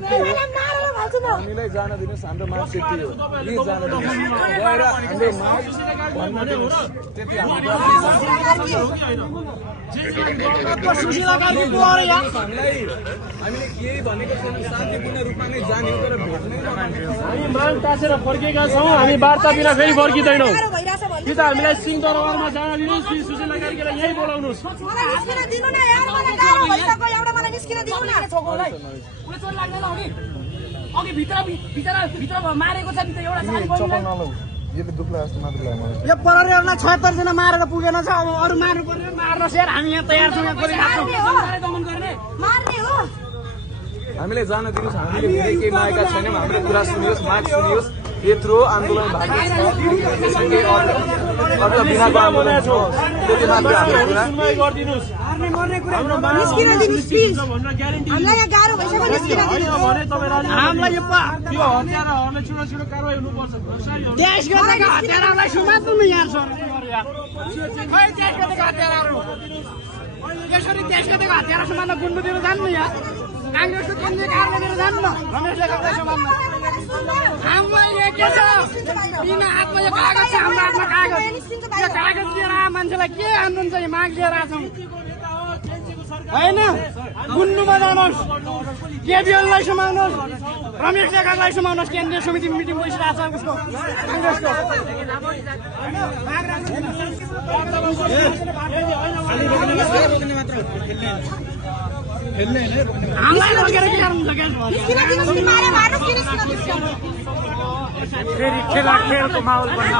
त्यति हो हामीलाई जान दिनुहोस् हाम्रो माग त्यति हो यी जान दिनुहोस् गएर हाम्रो माग भन्न दिनुहोस् त्यति हामीलाई हामीले केही भनेको छैन शान्तिपूर्ण रूपमा नै जाने तर भेट्नै हामी माग टाँसेर फर्केका छौँ हामी वार्ता बिना फेरि फर्किँदैनौँ कि त हामीलाई सिंहदरबारमा जान दिनुहोस् कि सुशीला कार्कीलाई यही बोलाउनुहोस् यो प्रहरीहरूलाई 76 जना मारेर पुगेन छ अब अरू मार्नु पर्ने मार्न सेर हामी यहाँ तयार छौँ हामीले जान दिनुहोस् हामीले धेरै केही मागेका छैनौँ हाम्रो कुरा सुनियोस् माग सुनियोस् यत्रो आन्दोलन भएको छ बिनाको आन्दोलन छ त्यति मात्र हाम्रो कांग्रेसको केन्द्रीय कार्यालयतिर जानु न रमेशले गर्दै समान्न हामीलाई यो के छ बिना हातमा यो कागज छ हाम्रो हातमा कागज यो कागज लिएर मान्छेलाई के आन्दोलन चाहिँ माग लिएर आछौँ हैन गुन्नुमा जानुहोस् केबिएललाई समाउनुहोस् रमेश लेखकलाई समाउनुहोस् केन्द्रीय समिति मिटिङ बसिरहेको छ उसको कांग्रेसको हामीलाई लगेर के गर्नु छ फेरि खेलको माहौल बन्न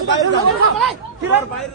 बाहिर